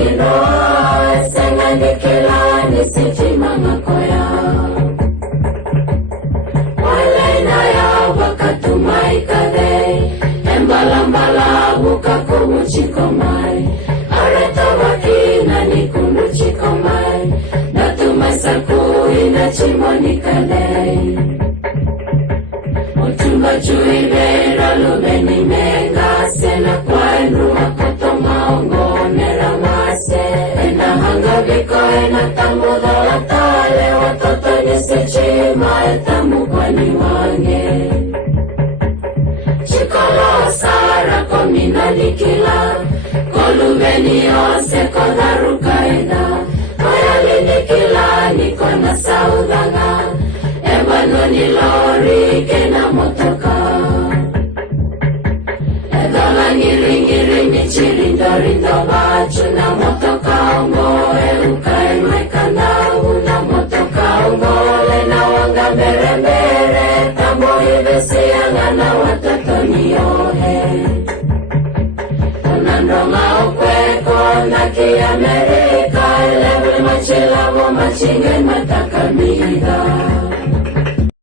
kiroa senga nikila nisitima makoya wale na ya wakatumai kadei embalambala bukakumu chikomai areta wakina nikundu chikomai natumai sakui na chimoni kadei Utumba juibera lumeni menga sena kwaenu wakoto maongo nera mase ena hanga viko ena tamuda watale watoto nisichima etamu kwani wange chikolo sara komina nikila kolumeni ose kodharuka ena koyali nikila nikona saudanga Ebanoni lori kena motoka Edola ngiri michirindo bachu na motoka ungoe ukai maikanda una motoka ungole na wanga mbere tambo ibesianga na watoto niohe Unandonga ukweko na ki Amerika Elebuli machila wo machinge matakamida